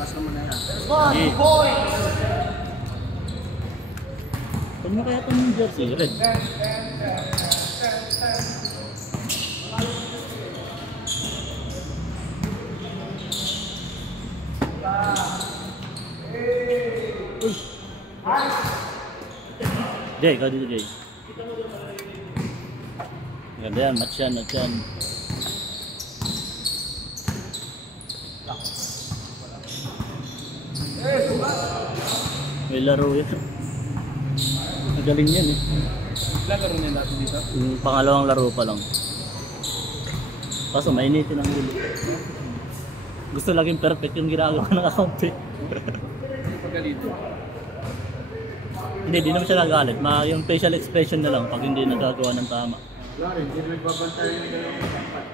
Last naman na yan. Okay. Pag mo kaya itong jersey, red. Jay, ikaw dito Jay. Ganda yan, match yan, match yan. May laro yan. Magaling yan eh. Laro niya natin dito? Yung pangalawang laro pa lang. Kaso mainitin ang gulo. Gusto laging perfect yung ginagawa ng account eh. Pagkalito. Hindi, di naman siya nagalit. Yung facial expression na lang pag hindi nagagawa ng tama. Wala rin, hindi nagbabantay yung dalawang tempat.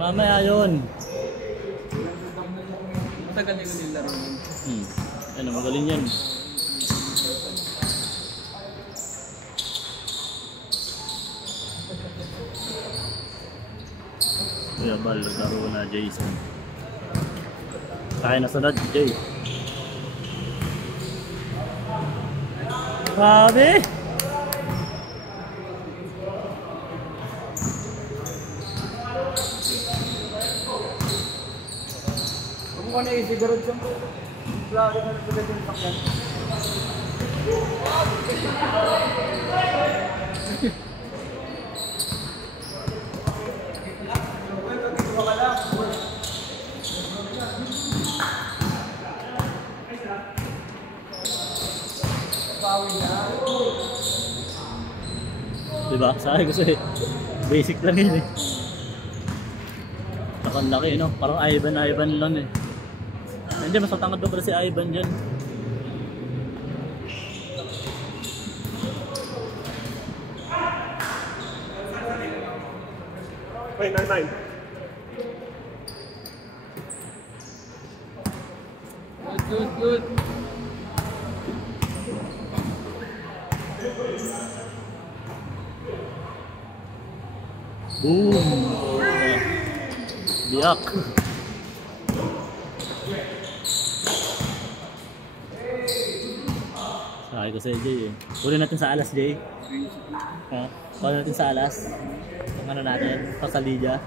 Mamaya yun. Matagal yung nilaro mo. Ano, magaling yan. Kuya Bal, naglaro na Jason. Kaya na sunod, Jay. Grabe! Kung ano yung sigurad siyang lagi na nagpagad yung sakyan. Diba? Sa akin kasi basic lang yun eh. Saka ang laki no? Parang Ivan lang eh. Hindi, mas matangad ba pala si Ivan dyan? Wait, 9-9. Good. Boom! Biyak! Sabi ko sa Jay eh. Kunin natin sa alas, Jay. Ha? Kunin natin sa alas. Ang ano natin? Pasalidya.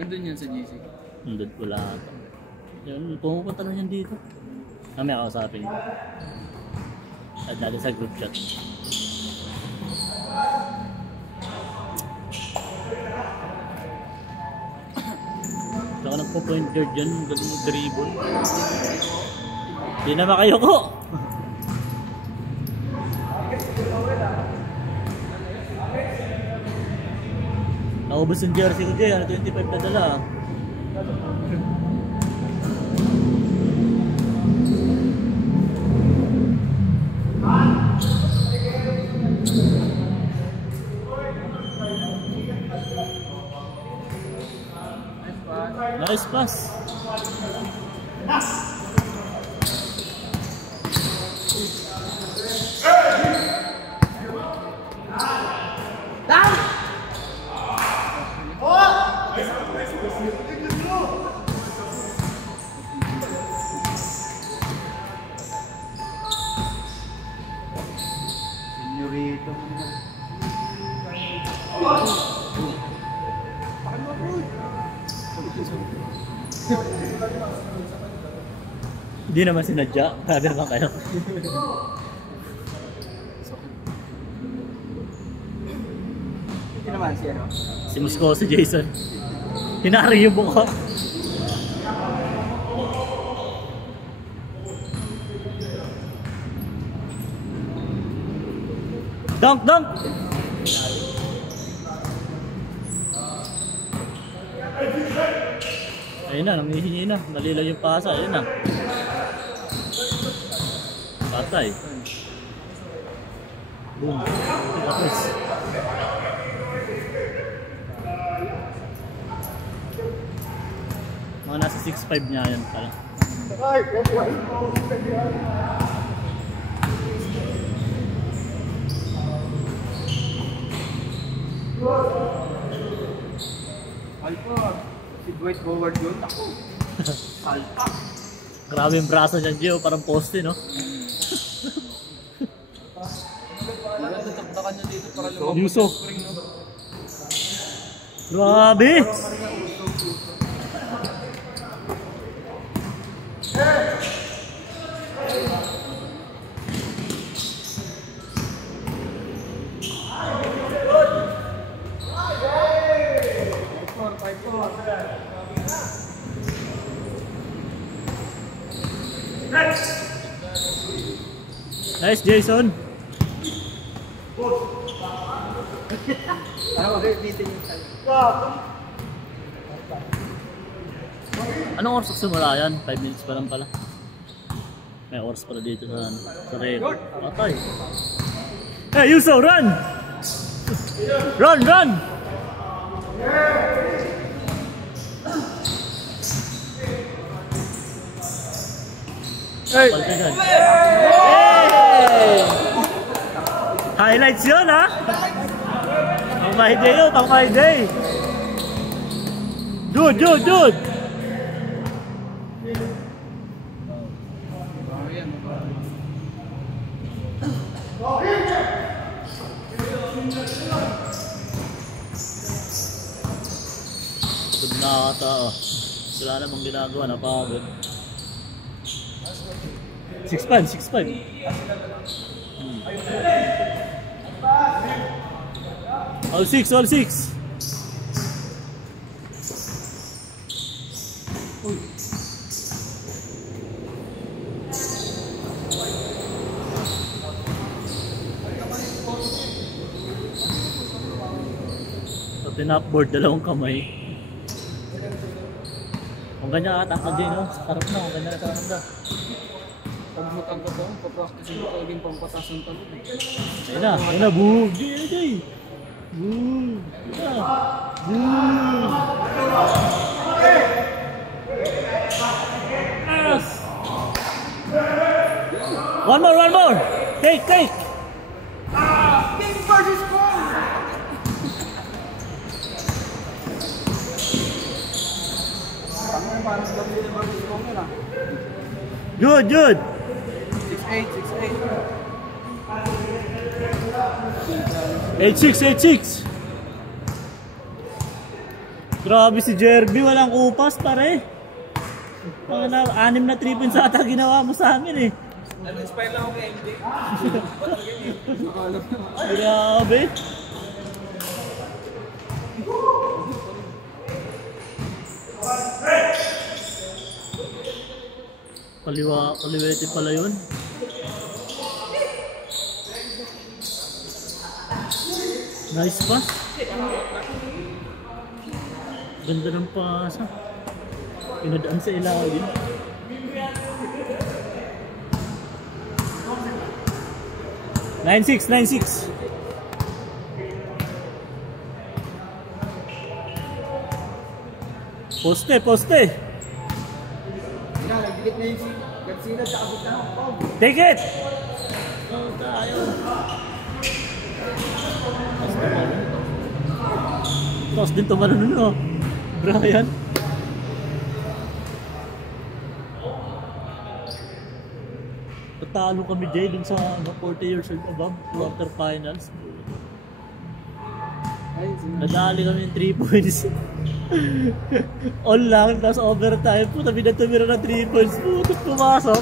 Nandun yan sa GC. Nandun wala ito. Yun, pumupunta na yan dito. May kausapin. At dati sa group chat. Saka nagpo-point guard dyan. Galing mag-dribble. Di na makayo ko! Naubos yung jersey ko dyan. 25 na dala. Nice pass. Senyorito. Hindi naman sinadya. Grabe naman kayo. Hindi naman siya, no? Si Musco, si Jason. Hinari yung buka. Dunk! Dunk! Ayun na, nangihingi na. Nalilaw yung pasa. Ayun na. Patay. Boom. Tapos. Mga nasa 6'5 niya yan pala. Alpha, si Dwight Howard yun. Ako. Alpha. Grabe yung braso niya, Gio. Parang poste, no? Tataktakan niya dito para lumabas Yusuf. yung spring, no? Grabe! Nice, Jason. Ano, meeting yung sa'yo. Anong oras simula yan? 5 minutes pa lang pala. May oras pala dito sa record. Patay. Hey, Yuso, run! Run, run! Hey! Palta dyan. Hey! Highlights yun, ha? Pang my day yun, pang my day. Dude, dude, dude! Pagod na ata, oh. Wala namang ginagawa, napagod. 6'5", 6'5". All 6, all 6. So, tinapboard, dalawang kamay. Kung ganyan ata ka din, no? Sarap na, kung ganyan na sarap na. Pag matangkad ako, papractice mo talagang pampatas ng talon. Ayun na, boom! Jay! Boom! Ayun na! Boom! Yes! One more! Take! King versus Kong! Parang King versus Kong yun, ah. Good! 6'8", 8'6". Grabe si Jerby, walang kupas pare. Mga na, 6 na 3 points ata ginawa mo sa amin eh. Nag-inspire lang ako kay MJ. Grabe. Kaliwete pala yun. Nice pass. Ganda ng pasa. Pinadaan sa ilalim. Nine six. Poste. Nagbilit na yung si Gatsina sa abot na ng Kong. Take it! Oh, tayo. Tapos din tumalo nun, oh. Brian. Patalo kami, Jay, dun sa 40 years old above, quarterfinals. Nadali kami yung 3 points. All lang, tapos overtime po, tabi na tumira na 3 points po, tapos pumasok.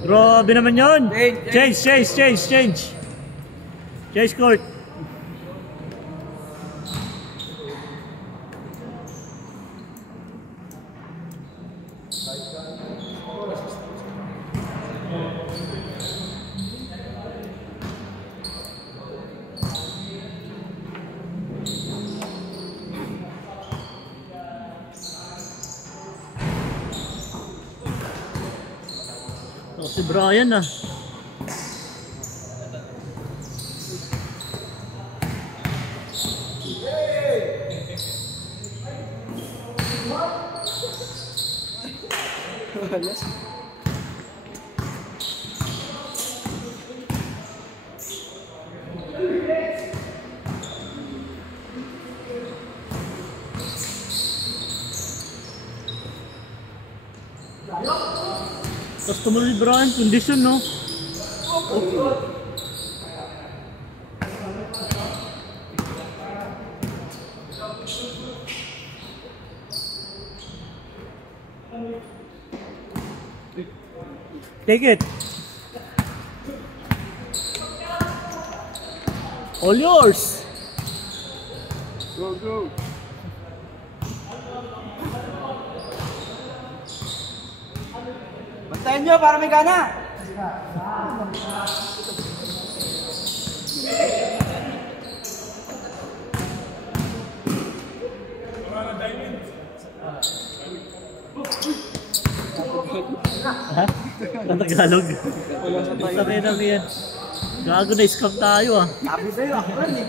Grabe naman yun! Change court! Si Brian ah. Tapos tumalun ni Brian, condition no? Take it. All yours. Go, go. Bantayan nyo para may gana. Ha? Ang Tagalog. Sabi na yan. Gago na scam tayo ah. Sabi sa'yo, ako rin eh.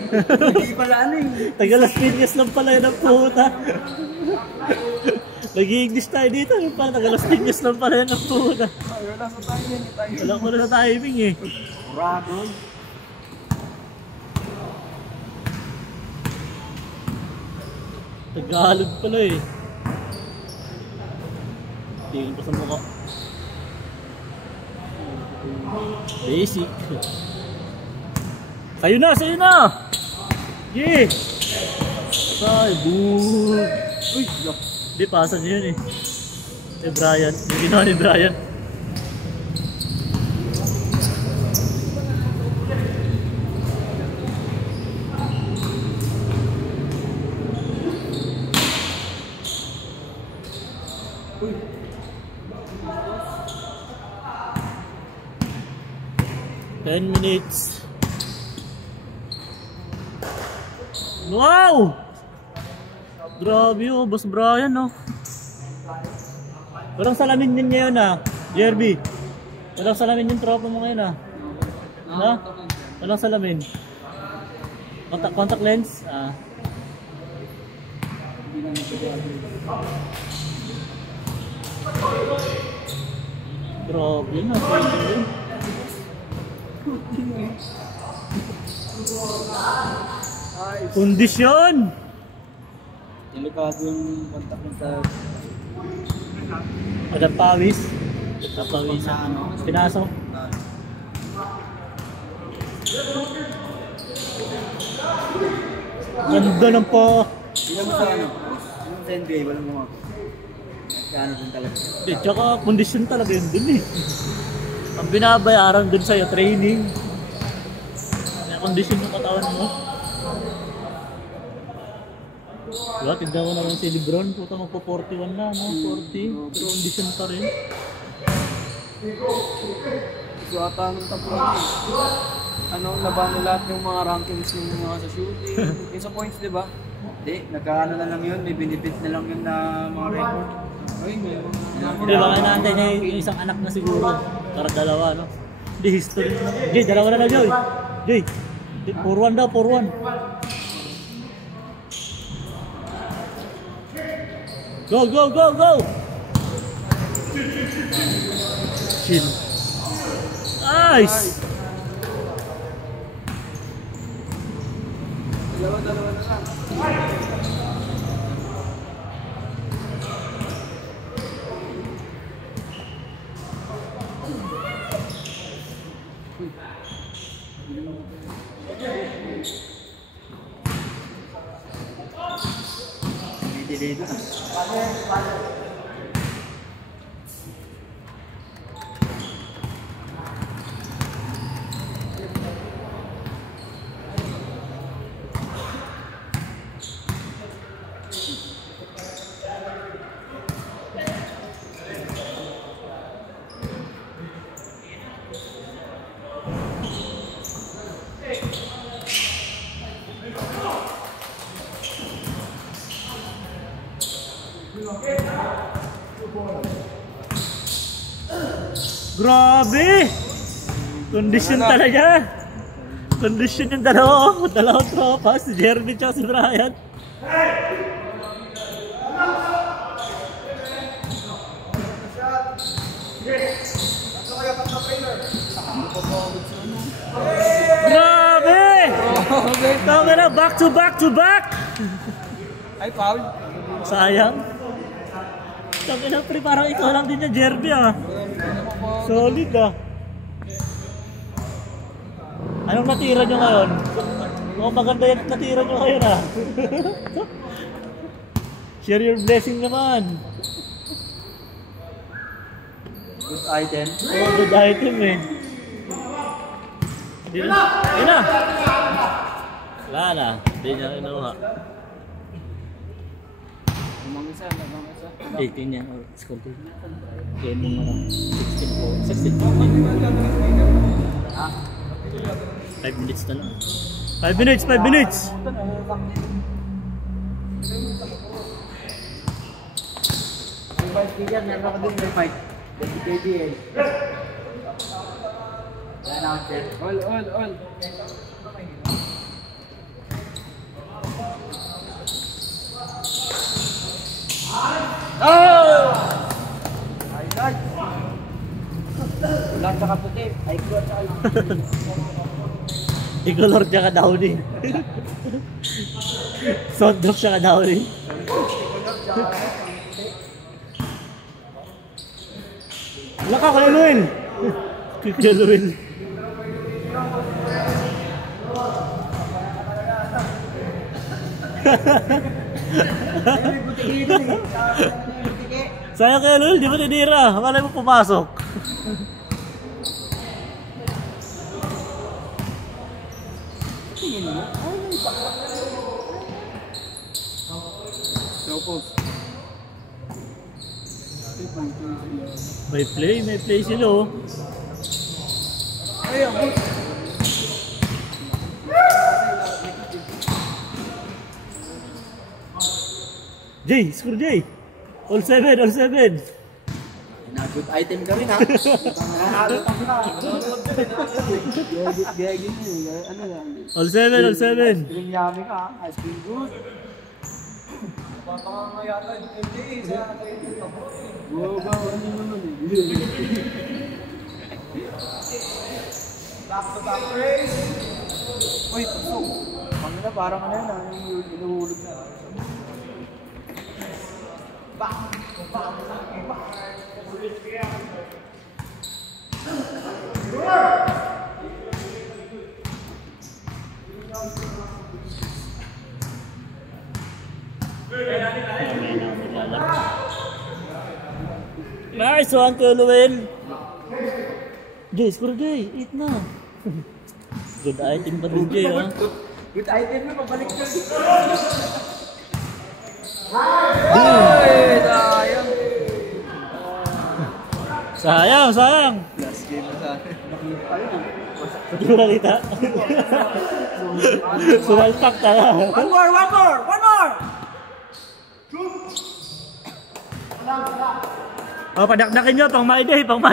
Hindi pala ano eh. Tagalas Piñas lang pala yun ang puta. Nag-i-English tayo dito. Parang Tagalas Piñas lang pala yun ang puta. Wala sa timing. Wala ko na sa timing eh. Ragon. Tagalog pala eh. Tingin pa sa mukha. Basic. Sa'yo na! Sa'yo na! Yeah! Say, boom! Uy, Hindi, pasa niyo yun eh. Si Brian. Yung ginawa ni Brian. uy. 10 minutes. Wow! Grabe oh, Boss Brian no. Walang salamin din ngayon ah, Jerby. Walang salamin yung tropa mo ngayon ah. Ha? Walang salamin. Contact lens? Ah. Grabe na. Kondisyon! Delikado yung kontak mo sa... Agad pawis. Napawis. Pinasok. Ganda lang po. Tingnan mo sa ano? Yung sa NBA, walang mga... Kano din talaga. Di, tsaka kondisyon talaga yun dun eh. Ang binabayaran dun sa'yo, training. May kondisyon yung katawan mo. Diba, tignan ko naman si Lebron. Puta mo po 41 na, no? 40. Pero kondisyon pa rin. So ata ng tapunan ano, laban na lahat yung mga rankings yung mga sa shooting. Yung sa points, di ba? Hindi, nagkaano na lang yun. May benefit na lang yun na mga record. Ay, may mga... Di ba, naantay niya yung isang anak na siguro. Para dalawa, no? Di history. Jay, dalawa na Joy. Jay, 4-1 daw, 4-1. Go, go, go, go! Chill. Nice! Dalawa na lang. Delay doon. Grabe! Kondisyon talaga! Kondisyon yung dalawang tropa, si Jeremy at si Brian. Tama na, back to back to back! Ay, foul. Sayang. Tama na, pre, parang ikaw lang din niya, Jerby ah. Solid ah. Anong natira nyo ngayon? Mukhang maganda yung natira nyo ngayon ah. Share your blessing naman. Good item. Oh, good item eh. Hindi na. Hindi na. Wala na. Hindi niya inuha. Lamang isa. 18 yan. Score 2. Kaya mo nga 16 po. 16 po. 5 minutes na lang. 5 minutes! 5 minutes! May fight meron ako din may fight. KBL. Yan ako, Chef. All. Oh! Ay! Ulan tsaka puti. Ay, ko at saka lang. I-color siya ka Downy. Sondrok siya ka Downy. Wala ka, Kuya Luel. Kuya Luel. Sayang Kuya Luel, di mo tinira. Malay mo pumasok. May play sila oh. Ay, ako. Jay, score Jay. All 7. Good item ka rin ha. Gagin mo. Ano lang. All 7. Cream yummy ka ha. Ice cream good. Papangangayatan. Wow, ano naman eh. Back to back race. Uy, pusok. Ano na, parang ano yan ha. Yung inuhulog na. Back. Nice one, Kuya Luel. Jay, score Jay. 8 na. Good item pa rin Jay ha. Good item na, pabalik ka. Sayang. Last game na sa akin. Nakita pa yun. Hindi mo nakita? Sumalpak ka nga. One more! Oh, padakdakin nyo, pang my day. One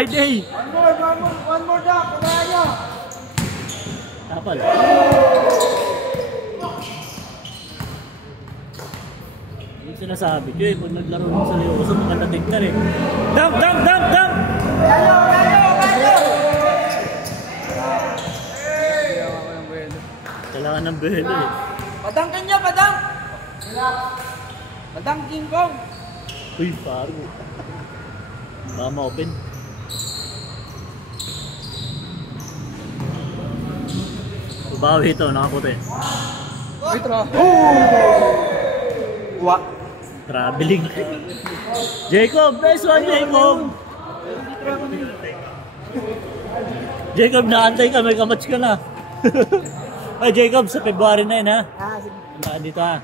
more down, kaya nyo. Tapal. Yung sinasabi ko pag naglaro mo sa Leoso, maganda tignan eh. Dunk! Kayo! Kailangan ng behelo eh. Padangkan nyo, padang! Padang King Kong! Uy, paro. Baka ma-open. Babawi ito, nakaputi. Withdraw. What? Traveling. Jacob, nice one Jacob. Jacob, naantay ka, may kamatch ka na. Ay Jacob, sa February na yun ha. Dito ha.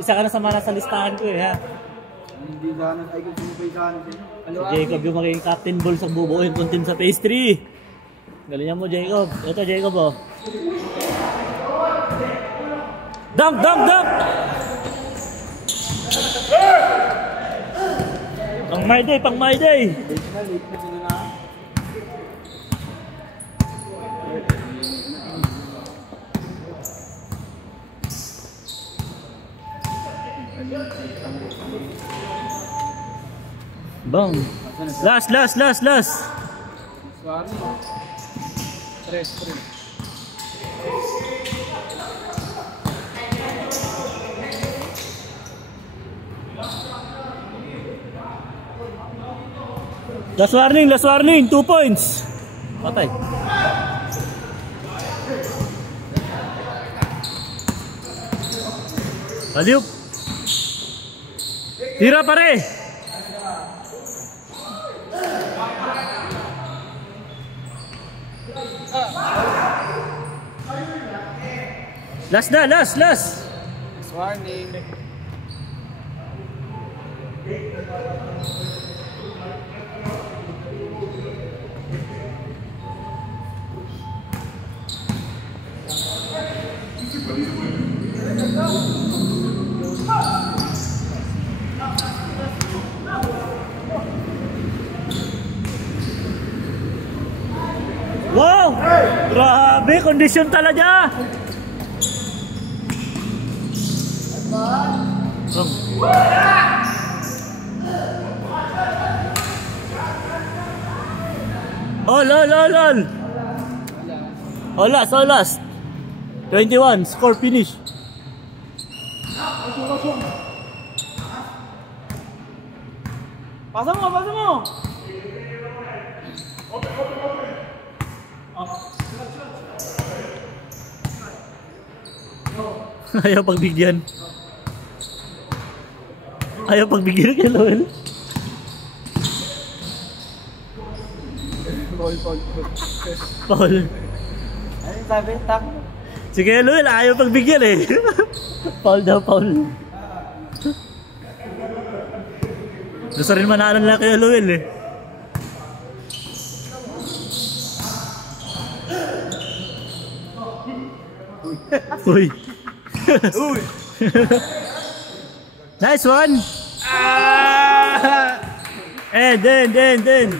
Isa ka na sa mga nasa listahan ko eh ha. Hindi sana, ay kung sumupay sana din. Si Jacob yung magiging captain ball sa bubuuin kong team sa phase 3. Galingan mo Jacob. Ito Jacob oh. Dunk! Pang my day! Late na sila na. Bang! Last! Sorry. Tres. Last warning, 2 points. Patay. Aliup. Tira pare. Last. Last warning. Wow! Grabe, kondisyon talaga. All last. 21, score finish. Pasa mo. Ayaw pagbigyan kay Loel. Paul. Ano sabi? Tak. Si kay Loel ayaw pagbigyan eh. Paul. Gusto rin manalo na kay Loel eh. Uy. Nice one. Ah! Then.